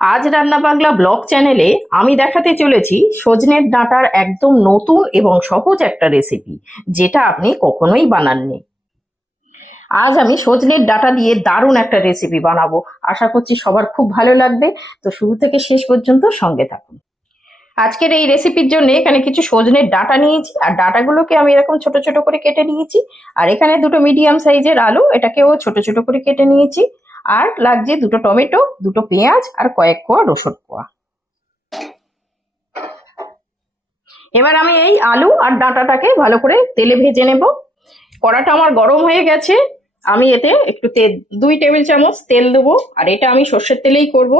আজ রান্না বাংলা ব্লগ চ্যানেলে আমি দেখাতে চলেছি সজনের ডাঁটার একদম নতুন এবং সহজ একটা রেসিপি, যেটা আপনি কখনোই বানাননি। আজ আমি সজনের ডাঁটা দিয়ে দারুণ একটা রেসিপি বানাবো। আশা করছি সবার খুব ভালো লাগবে। তো শুরু থেকে শেষ পর্যন্ত সঙ্গে থাকুন। আজকের এই রেসিপির জন্য এখানে কিছু সজনের ডাঁটা নিয়েছি, আর ডাঁটাগুলোকে আমি এরকম ছোট ছোট করে কেটে নিয়েছি। আর এখানে দুটো মিডিয়াম সাইজের আলু, এটাকেও ছোট ছোট করে কেটে নিয়েছি। আর লাগছে দুটো টমেটো, দুটো পেঁয়াজ, আর কয়েক কোয়া রসুন কোয়া। এবার আমি এই আলু আর ডাঁটাটাকে ভালো করে তেলে ভেজে নেব। কড়াটা আমার গরম হয়ে গেছে। আমি এতে একটু তেল, 2 টেবিল চামচ তেল দেবো। আর এটা আমি সর্ষের তেলেই করব।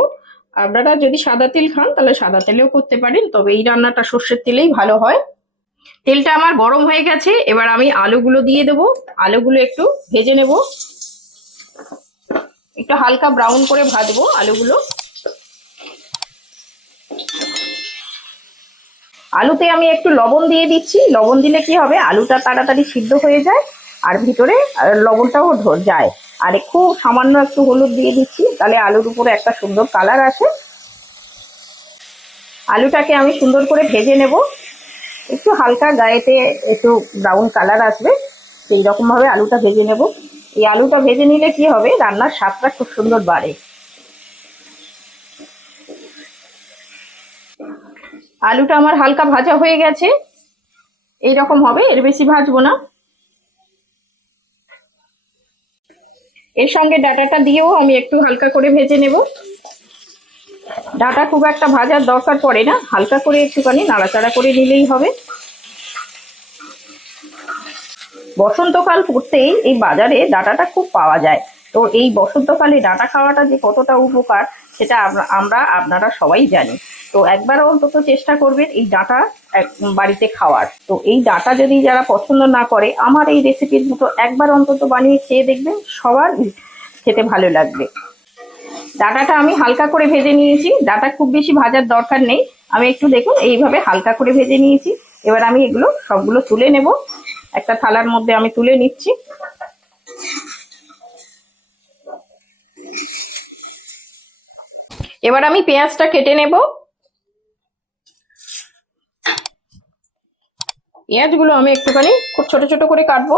আপনারা যদি সাদা তেল খান তাহলে সাদা তেলেও করতে পারেন, তবে এই রান্নাটা সর্ষের তেলেই ভালো হয়। তেলটা আমার গরম হয়ে গেছে, এবার আমি আলুগুলো দিয়ে দেবো। আলুগুলো একটু ভেজে নেব, একটু হালকা ব্রাউন করে ভাজবো আলুগুলো। আলুতে আমি একটু লবণ দিয়ে দিচ্ছি। লবণ দিলে কি হবে, আলুটা তাড়াতাড়ি সিদ্ধ হয়ে যায় আর ভিতরে লবণটাও যায়। আর খুব সামান্য একটু হলুদ দিয়ে দিচ্ছি, তাহলে আলুর উপরে একটা সুন্দর কালার আসে। আলুটাকে আমি সুন্দর করে ভেজে নেব, একটু হালকা গায়েতে একটু ব্রাউন কালার আসবে সেই রকম ভাবে আলুটা ভেজে নেব। এই আলুটা ভেজে নিলে কি হবে, রান্নার স্বাদটা খুব সুন্দর বাড়ে। আলুটা আমার হালকা ভাজা হয়ে গেছে, এইরকম হবে, এর বেশি ভাজবো না। এর সঙ্গে ডাঁটাটা দিয়েও আমি একটু হালকা করে ভেজে নেব। ডাঁটা খুব একটা ভাজার দরকার পড়ে না, হালকা করে একটুখানি নাড়াচাড়া করে নিলেই হবে। বসন্তকাল পড়তেই এই বাজারে ডাঁটাটা খুব পাওয়া যায়। তো এই বসন্তকালে ডাঁটা খাওয়াটা যে কতটা উপকার সেটা আপনারা সবাই জানি। তো একবার অন্তত চেষ্টা করবেন এই ডাঁটা বাড়িতে খাওয়ার। তো এই ডাঁটা যদি যারা পছন্দ না করে, আমার এই রেসিপির মতো একবার অন্তত বানিয়ে খেয়ে দেখবেন, সবার খেতে ভালো লাগবে। ডাঁটাটা আমি হালকা করে ভেজে নিয়েছি। ডাঁটা খুব বেশি ভাজার দরকার নেই, আমি একটু দেখুন এইভাবে হালকা করে ভেজে নিয়েছি। এবার আমি এগুলো সবগুলো তুলে নেব, একটা থালার মধ্যে আমি তুলে নিচ্ছি। এবার আমি পেঁয়াজটা কেটে নেব। পেঁয়াজগুলো আমি একটুখানি খুব ছোট ছোট করে কাটবো।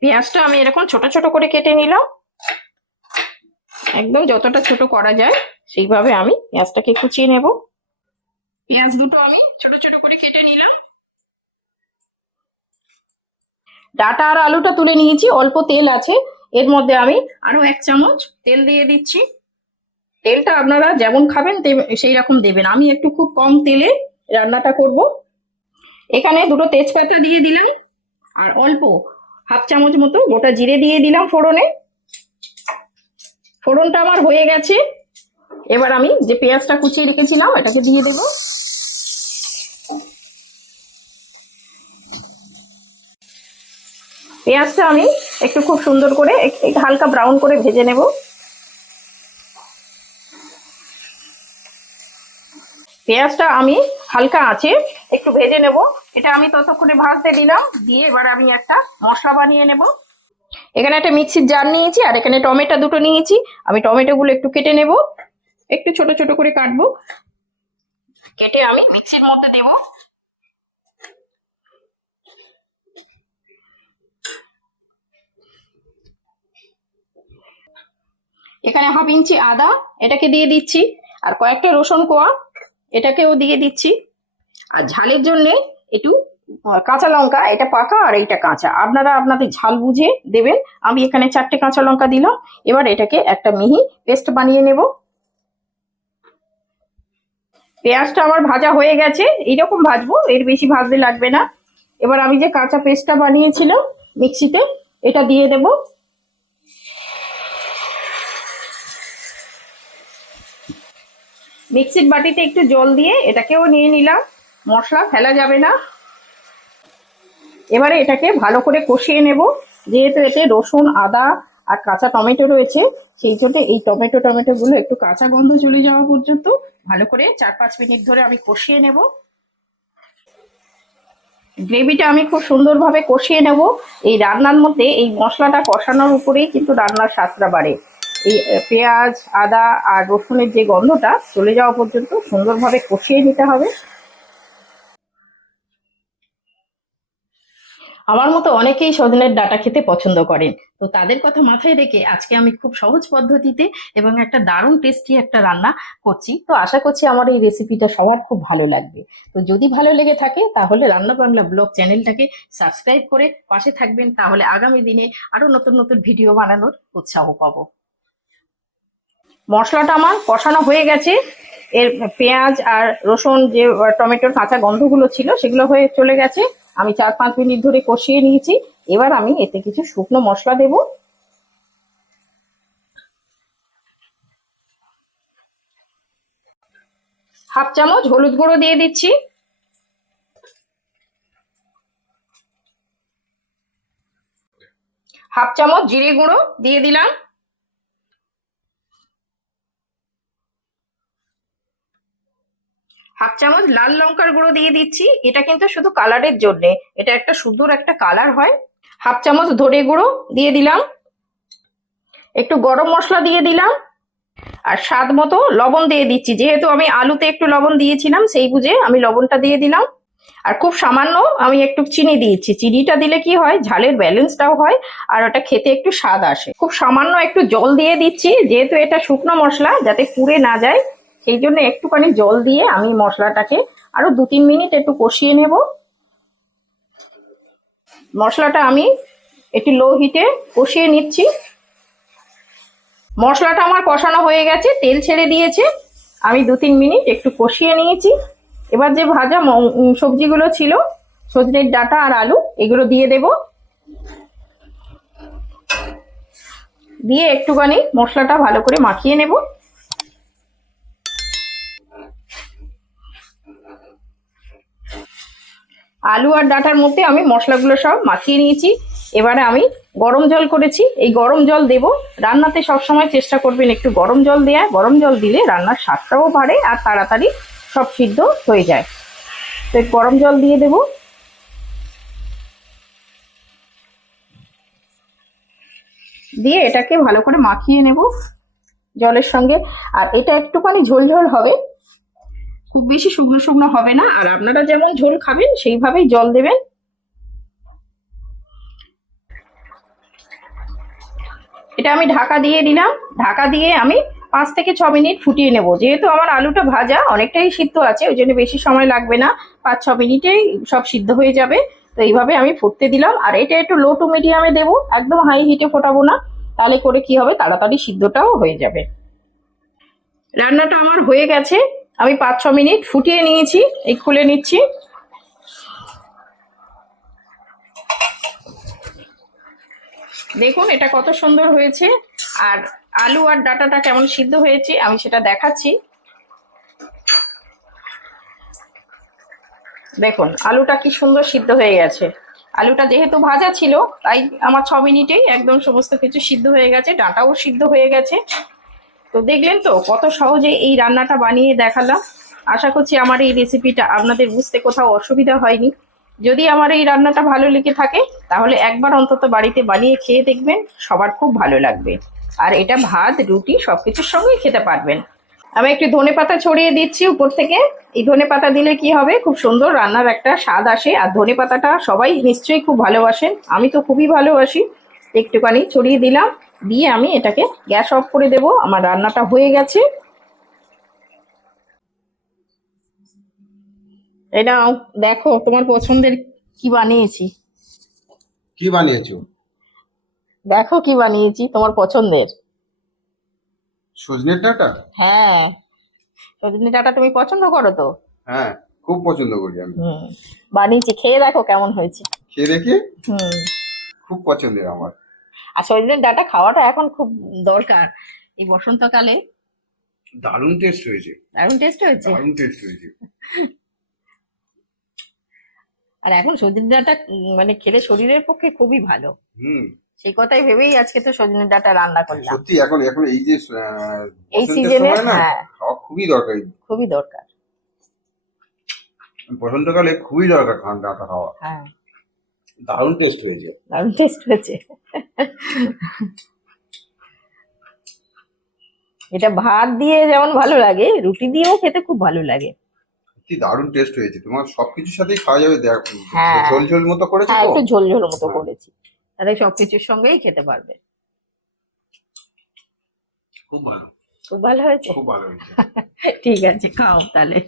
পেঁয়াজটা আমি এরকম ছোট ছোট করে কেটে নিলাম, একদম যতটা ছোট করা যায় সেইভাবে আমি পেঁয়াজটাকে কুচিয়ে নেব। পেঁয়াজ দুটো আমি ছোট ছোট করে কেটে নিলাম। ডাঁটা আর আলুটা তুলে নিয়েছি, অল্প তেল আছে এর মধ্যে, আমি আরো 1 চামচ তেল দিয়ে দিচ্ছি। তেলটা আপনারা যেমন খাবেন সেই রকম দেবেন, আমি একটু খুব কম তেলে রান্নাটা করব। এখানে দুটো তেজপাতা দিয়ে দিলাম, আর অল্প 1/2 চামচ মতো গোটা জিরে দিয়ে দিলাম ফোড়নে। ফোড়নটা আমার হয়ে গেছে, এবার আমি যে পেঁয়াজটা কুচিয়ে রেখেছিলাম এটাকে দিয়ে দেব। পেঁয়াজটা আমি একটু খুব সুন্দর করে হালকা ব্রাউন করে ভেজে নেব। পেঁয়াজটা আমি হালকা আছে একটু ভেজে নেব। এটা আমি ততক্ষণে ভাজতে দিলাম, দিয়ে এবার আমি একটা মশলা বানিয়ে নেব। এখানে একটা মিক্সির জার নিয়েছি, আর এখানে টমেটো দুটো নিয়েছি। আমি টমেটোগুলো একটু কেটে নেব, একটু ছোট ছোট করে কাটবো। কেটে আমি মিক্সির মধ্যে দেব। এখানে 1/2 ইঞ্চি আদা, এটাকে দিয়ে দিচ্ছি। আর কয়েকটা রসুন কোয়া, এটাকেও দিয়ে দিচ্ছি। আর ঝালের জন্য একটু কাঁচা লঙ্কা, এটা পাকা আর এইটা কাঁচা, আপনারা আপনাদের ঝাল বুঝে দেবেন। আমি এখানে 4টে কাঁচা লঙ্কা দিলাম। এবার এটাকে একটা মিহি পেস্ট বানিয়ে নেব। পেঁয়াজটা আমার ভাজা হয়ে গেছে, এইরকম ভাজবো, এর বেশি ভাজতে লাগবে না। এবার আমি যে কাঁচা পেস্টটা বানিয়েছিলাম মিক্সিতে, এটা দিয়ে দেব। মিক্সির বাটিতে একটু জল দিয়ে এটাকেও নিয়ে নিলাম, মশলা ফেলা যাবে না। এবারে এটাকে ভালো করে কষিয়ে নেব। যেহেতু এতে রসুন, আদা আর কাঁচা টমেটো রয়েছে, সেই জন্য এই টমেটো গুলো একটু কাঁচা গন্ধ চলে যাওয়া পর্যন্ত ভালো করে 4-5 মিনিট ধরে আমি কষিয়ে নেব। গ্রেভিটা আমি খুব সুন্দরভাবে কষিয়ে নেব। এই রান্নার মধ্যে এই মশলাটা কষানোর উপরেই কিন্তু রান্নার স্বাদটা বাড়ে। এই পেঁয়াজ, আদা আর রসুনের যে গন্ধটা চলে যাওয়া পর্যন্ত সুন্দরভাবে কষিয়ে নিতে হবে। আমার মতো অনেকেই সজনের ডাঁটা খেতে পছন্দ করেন। তো তাদের কথা মাথায় রেখে আজকে আমি খুব সহজ পদ্ধতিতে এবং একটা দারুণ টেস্টি একটা রান্না করছি। তো আশা করছি আমার এই রেসিপিটা সবার খুব ভালো লাগবে। তো যদি ভালো লেগে থাকে তাহলে রান্না বাংলা ব্লগ চ্যানেলটাকে সাবস্ক্রাইব করে পাশে থাকবেন, তাহলে আগামী দিনে আরো নতুন নতুন ভিডিও বানানোর উৎসাহ পাবো। মশলাটা আমার কষানো হয়ে গেছে। এর পেঁয়াজ আর রসুন যে টমেটোর কাঁচা গন্ধগুলো ছিল সেগুলো হয়ে চলে গেছে। আমি 4-5 মিনিট ধরে কষিয়ে নিয়েছি। এবার আমি এতে কিছু শুকনো মশলা দেব। হাফ চামচ হলুদ গুঁড়ো দিয়ে দিচ্ছি। হাফ চামচ জিরে গুঁড়ো দিয়ে দিলাম। হাফ চামচ লাল লঙ্কার গুঁড়ো দিয়ে দিচ্ছি। এটা কিন্তু শুধু কালারের জন্য, এটা একটা সুন্দর একটা কালার হয়। হাফ চামচ ধনে গুঁড়ো দিয়ে দিলাম। একটু গরম মশলা দিয়ে দিলাম। আর স্বাদ মতো লবণ দিয়ে দিচ্ছি, যেহেতু আমি আলুতে একটু লবণ দিয়েছিলাম সেই বুঝে আমি লবণটা দিয়ে দিলাম। আর খুব সামান্য আমি একটু চিনি দিয়েছি। চিনিটা দিলে কি হয়, ঝালের ব্যালেন্সটাও হয় আর ওটা খেতে একটু স্বাদ আসে। খুব সামান্য একটু জল দিয়ে দিচ্ছি, যেহেতু এটা শুকনো মশলা যাতে পুড়ে না যায় সেই জন্য একটুখানি জল দিয়ে আমি মশলাটাকে আরো 2-3 মিনিট একটু কষিয়ে নেব। মশলাটা আমি একটু লো হিটে কষিয়ে নিচ্ছি। মশলাটা আমার কষানো হয়ে গেছে, তেল ছেড়ে দিয়েছে। আমি 2-3 মিনিট একটু কষিয়ে নিয়েছি। এবার যে ভাজা সবজিগুলো ছিল, সজনের ডাঁটা আর আলু, এগুলো দিয়ে দেব। দিয়ে একটুখানি মশলাটা ভালো করে মাখিয়ে নেব। আলু আর ডাঁটার মধ্যে আমি মশলাগুলো সব মাখিয়ে নিয়েছি। এবারে আমি গরম জল করেছি, এই গরম জল দেব। রান্নাতে সবসময় চেষ্টা করবেন একটু গরম জল দেওয়া। গরম জল দিলে রান্নার স্বাদটাও বাড়ে আর তাড়াতাড়ি সব সিদ্ধ হয়ে যায়। তো গরম জল দিয়ে দেব। দিয়ে এটাকে ভালো করে মাখিয়ে নেব জলের সঙ্গে। আর এটা একটুখানি ঝোল ঝোল হবে, খুব বেশি শুকনো শুকনো হবে না। আর আপনারা যেমন ঝোল খাবেন সেইভাবেই জল দেবেন। এটা আমি ঢাকা দিয়ে দিলাম। ঢাকা দিয়ে আমি 5 থেকে 6 মিনিট ফুটিয়ে নেব। যেহেতু আমার আলুটা ভাজা অনেকটাই সিদ্ধ আছে, ওই জন্য বেশি সময় লাগবে না, 5-6 মিনিটেই সব সিদ্ধ হয়ে যাবে। তো এইভাবে আমি ফুটতে দিলাম। আর এটা একটু লো টু মিডিয়ামে দেবো, একদম হাই হিটে ফোটাবো না, তাহলে করে কি হবে, তাড়াতাড়ি সিদ্ধটাও হয়ে যাবে। রান্নাটা আমার হয়ে গেছে, আমি 5-6 মিনিট ফুটিয়ে নিয়েছি। এই খুলে নিচ্ছি। দেখুন এটা কত সুন্দর হয়েছে। আর আলু আর ডাঁটাটা কেমন সিদ্ধ হয়েছে আমি সেটা দেখাচ্ছি। দেখুন আলুটা কি সুন্দর সিদ্ধ হয়ে গেছে। আলুটা যেহেতু ভাজা ছিল তাই আমার 6 মিনিটেই একদম সমস্ত কিছু সিদ্ধ হয়ে গেছে, ডাঁটাও সিদ্ধ হয়ে গেছে। তো দেখলেন তো কত সহজে এই রান্নাটা বানিয়ে দেখালাম। আশা করছি আমার এই রেসিপিটা আপনাদের বুঝতে কোথাও অসুবিধা হয়নি। যদি আমার এই রান্নাটা ভালো লেগে থাকে তাহলে একবার অন্তত বাড়িতে বানিয়ে খেয়ে দেখবেন, সবার খুব ভালো লাগবে। আর এটা ভাত, রুটি সবকিছুর সঙ্গেই খেতে পারবেন। আমি একটু ধনেপাতা ছড়িয়ে দিচ্ছি উপর থেকে। এই ধনেপাতা দিলে কি হবে, খুব সুন্দর রান্নার একটা স্বাদ আসে। আর ধনেপাতাটা সবাই নিশ্চয়ই খুব ভালোবাসেন, আমি তো খুবই ভালোবাসি। একটুখানি ছড়িয়ে দিলাম। দিয়ে আমি এটাকে গ্যাস অফ করে দেব। আমার রান্নাটা হয়ে গেছে। এটা দেখো তোমার পছন্দের কি বানিয়েছি। কি বানিয়েছো? দেখো কি বানিয়েছি তোমার পছন্দের। সজনের ডাঁটা? হ্যাঁ, সজনে ডাঁটা তুমি পছন্দ করো তো? হ্যাঁ, খুব পছন্দ করি আমি। হুম, বানিয়েছি, খেয়ে দেখো কেমন হয়েছে। খেয়ে দেখি। হুম। খুব পছন্দের আমার। আর সজনের ডাঁটা খাওয়াটা এখন খুব দরকার এই বসন্তকালে। দারুণ টেস্ট হয়েছে। দারুণ টেস্ট হয়েছে। দারুণ টেস্ট হয়েছে। আর এখন সজনের ডাঁটা মানে খেলে শরীরের পক্ষে খুবই ভালো। হুম। সেই কথাই ভেবেই আজকে তো সজনের ডাঁটা রান্না করলাম। সত্যি এখন এখন এই যে এই বসন্তের সিজনে সময় না হ্যাঁ খাওয়া খুবই দরকারি। খুবই দরকার। বসন্তকালে খুবই দরকার ডাঁটা খাওয়া। হ্যাঁ, দারুণ টেস্ট হয়েছে। দারুণ টেস্ট হয়েছে। এটা ভাত দিয়ে যেমন ভালো লাগে, রুটি দিয়েও খেতে খুব ভালো লাগে। কি দারুণ টেস্ট হয়েছে, তোমার সবকিছুর সাথেই খাওয়া যাবে। দেখ, হ্যাঁ। ঝোল ঝোল মতো করেছে হ্যাঁ, তো। একটু ঝোল ঝোল মতো হ্যাঁ। করেছি, তাহলে সবকিছুর সঙ্গেই খেতে পারবে। খুব ভালো, খুব ভালো হয়েছে। খুব ভালো হয়েছে। ঠিক আছে, খাও তাহলে।